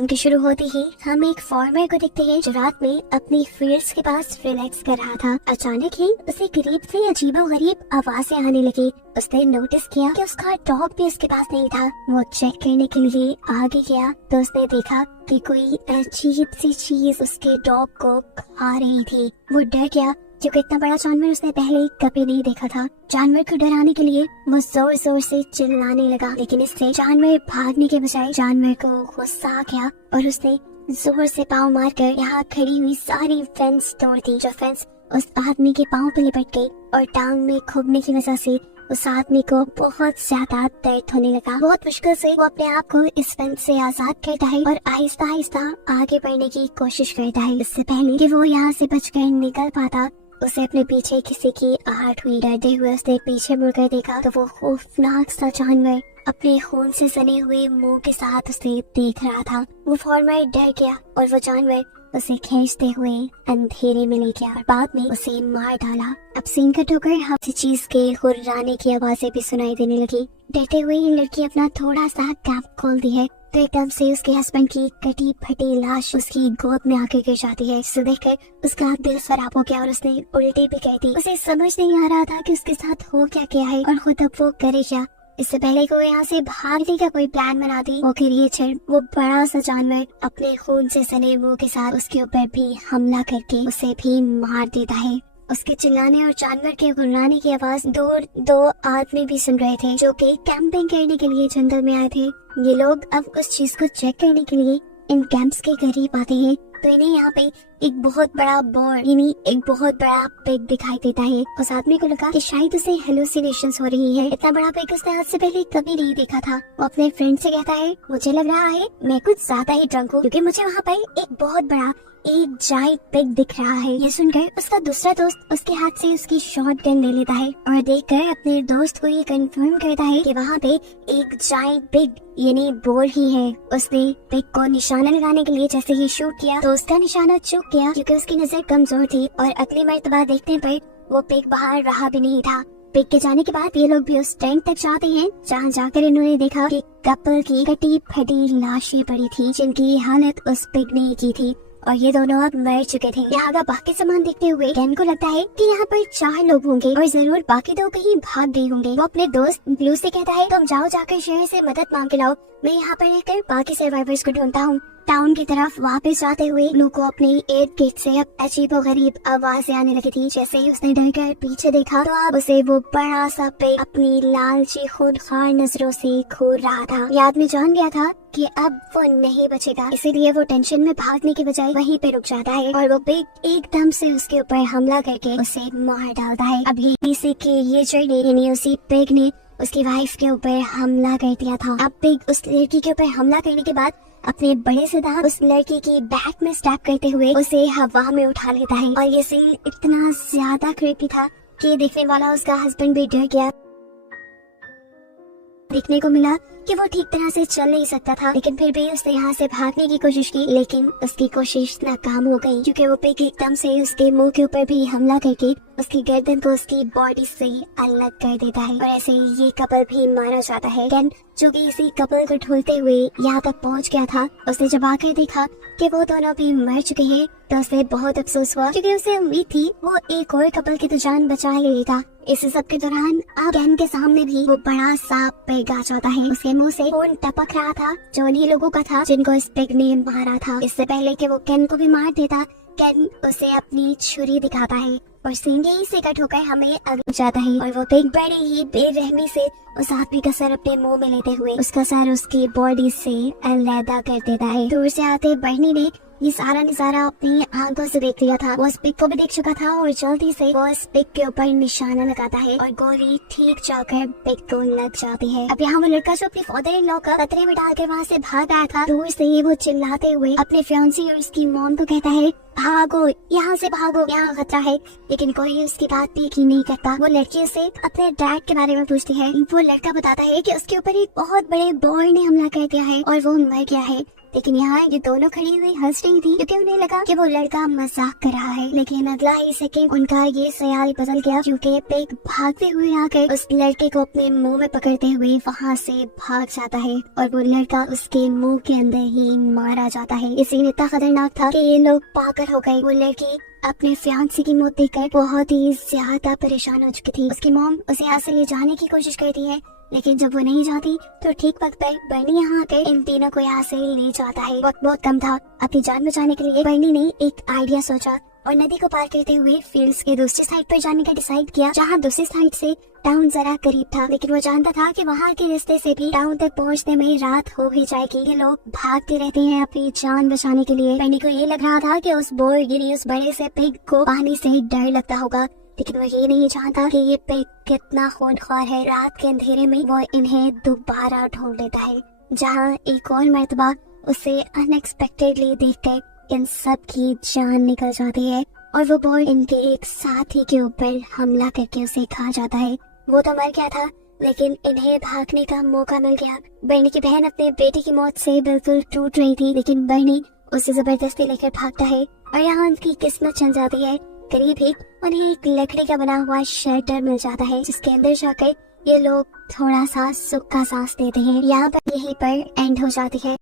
उनकी शुरू होती ही हम एक फार्मर को देखते हैं जो रात में अपनी फील्ड्स के पास रिलैक्स कर रहा था। अचानक ही उसे करीब से अजीबोगरीब आवाजें आने लगी। उसने नोटिस किया कि उसका डॉग भी उसके पास नहीं था। वो चेक करने के लिए आगे गया तो उसने देखा कि कोई अजीब सी चीज उसके डॉग को खा रही थी। वो डर गया क्योंकि इतना बड़ा जानवर उसने पहले कभी नहीं देखा था। जानवर को डराने के लिए वो जोर जोर से चिल्लाने लगा, लेकिन इससे जानवर भागने के बजाय जानवर को गुस्सा आ गया और उसने जोर से पाँव मारकर यहाँ खड़ी हुई सारी फेंस तोड़ दी। जो फेंस उस आदमी के पाँव पे लिपट गई और टांग में खुबने की वजह से उस आदमी को बहुत ज्यादा दर्द होने लगा। बहुत मुश्किल से वो अपने आप को इस फेंस से आजाद करता है और आहिस्ता आहिस्ता आगे बढ़ने की कोशिश करता है। इससे पहले कि वो यहाँ से बचकर निकल पाता, उसे अपने पीछे किसी की आहट हुई। डरते हुए उसने पीछे मुड़कर देखा तो वो खौफनाक सा जानवर अपने खून से सने हुए मुंह के साथ उसे देख रहा था। वो फार्मर डर गया और वो जानवर उसे खींचते हुए अंधेरे में ले गया और बाद में उसे मार डाला। अब सीन कट होकर हर चीज के हुर्राने की आवाजें भी सुनाई देने लगी। डरते हुए ये लड़की अपना थोड़ा सा गैप खोलती है तो एकदम से उसके हस्बैंड की कटी फटी लाश उसकी गोद में आके गिर जाती है। जिसे देखकर उसका दिल खराब हो गया और उसने उल्टी भी कर दी। उसे समझ नहीं आ रहा था कि उसके साथ हो क्या क्या है और खुद अब वो करे क्या। इससे पहले को यहाँ से भागने का कोई प्लान बना दी, वो क्रिएचर, वो बड़ा सा जानवर अपने खून से सने मुंह के साथ उसके ऊपर भी हमला करके उसे भी मार देता है। उसके चिल्लाने और जानवर के गुर्राने की आवाज दूर दो आदमी भी सुन रहे थे जो कि कैंपिंग करने के लिए जंगल में आए थे। ये लोग अब उस चीज को चेक करने के लिए इन कैंप्स के करीब आते हैं तो इन्हें यहाँ पे एक बहुत बड़ा बोर्ड यानी एक बहुत बड़ा पिग दिखाई देता है। उस आदमी को लगा कि शायद उसे हेलुसिनेशंस हो रही है। इतना बड़ा पिग उसने आज से पहले कभी नहीं देखा था। वो अपने फ्रेंड से कहता है, मुझे लग रहा है मैं कुछ ज्यादा ही ड्रंक हूँ क्योंकि मुझे वहाँ पर एक बहुत बड़ा एक जायंट पिग दिख रहा है। ये सुनकर उसका दूसरा दोस्त उसके हाथ से उसकी शॉटगन ले लेता है और देखकर अपने दोस्त को ये कंफर्म करता है कि वहाँ पे एक जायंट पिग यानी बोर ही है। उसने पिग को निशाना लगाने के लिए जैसे ही शूट किया तो उसका निशाना चूक गया क्योंकि उसकी नजर कमजोर थी और अगली मर्तबा देखने पर वो पिग बाहर रहा भी नहीं था। पिग के जाने के बाद ये लोग भी उस टैंक तक जाते हैं जहाँ जाकर इन्होंने देखा कि कपल की कटी फटी लाशें पड़ी थी जिनकी हालत उस पिग ने की थी और ये दोनों अब मर चुके थे। यहाँ का बाकी सामान देखते हुए केन को लगता है कि यहाँ पर 4 लोग होंगे और जरूर बाकी 2 कहीं भाग गए होंगे। वो अपने दोस्त ब्लू से कहता है, तुम जाओ जाकर शहर से मदद मांग के लाओ, मैं यहाँ पर रहकर बाकी सर्वाइवर्स को ढूंढता हूँ। टाउन की तरफ वापस जाते हुए ब्लू को अपनी एयर गेट से अब अजीबोगरीब आवाजें आने लगी थी। जैसे ही उसने डरकर पीछे देखा तो अब उसे वो बड़ा सा पिग अपनी लालची खूंखार नजरों से घूर रहा था। ये आदमी जान गया था कि अब वो नहीं बचेगा, इसीलिए वो टेंशन में भागने की बजाय वहीं पे रुक जाता है और वो पिग एकदम से उसके ऊपर हमला करके उसे मार डालता है। अब यही से कि ये जर्नी यानी उसी पिग ने उसकी वाइफ के ऊपर हमला कर दिया था। अब पिग उस लड़की के ऊपर हमला करने के बाद अपने बड़े से दांत उस लड़की की बैक में स्टैब करते हुए उसे हवा में उठा लेता है और ये सीन इतना ज्यादा क्रीपी था कि देखने वाला उसका हस्बैंड भी डर गया। देखने को मिला कि वो ठीक तरह से चल नहीं सकता था, लेकिन फिर भी उसने यहाँ से भागने की कोशिश की, लेकिन उसकी कोशिश नाकाम हो गई क्योंकि वो पिग एकदम से उसके मुंह के ऊपर भी हमला करके उसकी गर्दन को उसकी बॉडी से अलग कर देता है और ऐसे ही ये कपल भी मारा जाता है। केन जो कि इसी कपल को ढूंढते हुए यहाँ तक पहुँच गया था, उसने जब आकर देखा कि वो दोनों भी मर चुके हैं तो उसे बहुत अफसोस हुआ क्योंकि उसे उम्मीद थी वो एक और कपल की तो जान बचा ही लेगा। इस सब के दौरान अब केन के सामने भी वो बड़ा सा पिग आ जाता है। उसके मुंह से खून टपक रहा था जो उन्हीं लोगों का था जिनको इस पिग ने मारा था। इससे पहले कि वो केन को भी मार देता, केन उसे अपनी छुरी दिखाता है और सीन यही से कट होकर हमें अगले जाता है और वो पिग बड़ी ही बेरहमी से उस आदमी का सर अपने मुंह में लेते हुए उसका सर उसकी बॉडी से अलग कर देता है। दूर से आते बर्नी ने ये सारा नजारा अपनी आंखों से देख लिया था। वो उस पिग को भी देख चुका था और जल्दी से वो इस पिग के ऊपर निशाना लगाता है और गोली ठीक जाकर पिग को लग जाती है। अब यहाँ वो लड़का जो अपने फादर इन लॉ को खतरे में डालकर वहाँ से भाग आया था, दूर से ही वो चिल्लाते हुए अपने फियांसी और उसकी मॉम को कहता है, भागो यहाँ से भागो, यहाँ खतरा है। लेकिन कोई उसकी बात भी यकीन नहीं करता। वो लड़की से अपने डैड के बारे में पूछती है। वो लड़का बताता है कि उसके ऊपर एक बहुत बड़े बॉय ने हमला कर दिया है और वो मर गया है। लेकिन यहाँ ये दोनों खड़ी हुई हंस रही थी क्योंकि उन्हें लगा कि वो लड़का मजाक कर रहा है। लेकिन अगला ही सेकंड उनका ये ख्याल बदल गया क्योंकि पिग भागते हुए आकर उस लड़के को अपने मुंह में पकड़ते हुए वहाँ से भाग जाता है और वो लड़का उसके मुंह के अंदर ही मारा जाता है। ये सीन इतना खतरनाक था कि ये लोग पागल हो गए। वो लड़की अपने फियांसी की मौत देखकर बहुत ही ज्यादा परेशान हो चुकी थी। उसकी मॉम उसे यहाँ से ले जाने की कोशिश करती है, लेकिन जब वो नहीं जाती तो ठीक वक्त पर बर्नी यहाँ आकर इन तीनों को यहाँ से ले जाता है। वक्त बहुत कम था। अपनी जान बचाने के लिए बर्नी ने एक आइडिया सोचा और नदी को पार करते हुए फील्ड्स के दूसरी साइड पर जाने का डिसाइड किया, जहाँ दूसरी साइड से टाउन जरा करीब था। लेकिन वो जानता था कि वहाँ के रास्ते से भी टाउन तक पहुँचने में रात हो ही जाएगी। ये लोग भागते रहते हैं अपनी जान बचाने के लिए। बर्नी को ये लग रहा था कि उस बोर उस बड़े से पिग को पानी से डर लगता होगा, लेकिन वो ये नहीं जानता कि ये पिग कितना खूनख्वार है। रात के अंधेरे में वो इन्हें दोबारा ढूंढ लेता है, जहाँ एक और मर्तबा उसे अनएक्सपेक्टेडली देखकर इन सब की जान निकल जाती है और वो बोर इनके एक साथी के ऊपर हमला करके उसे खा जाता है। वो तो मर गया था, लेकिन इन्हें भागने का मौका मिल गया। बर्नी की बहन अपने बेटे की मौत से बिल्कुल टूट रही थी, लेकिन बर्नी उसे जबरदस्ती लेकर भागता है और यहाँ उनकी किस्मत चल जाती है। करीब ही उन्हें एक लकड़ी का बना हुआ शेल्टर मिल जाता है, जिसके अंदर जाकर ये लोग थोड़ा सा सुख का सांस लेते हैं। यहाँ पर यहीं पर एंड हो जाती है।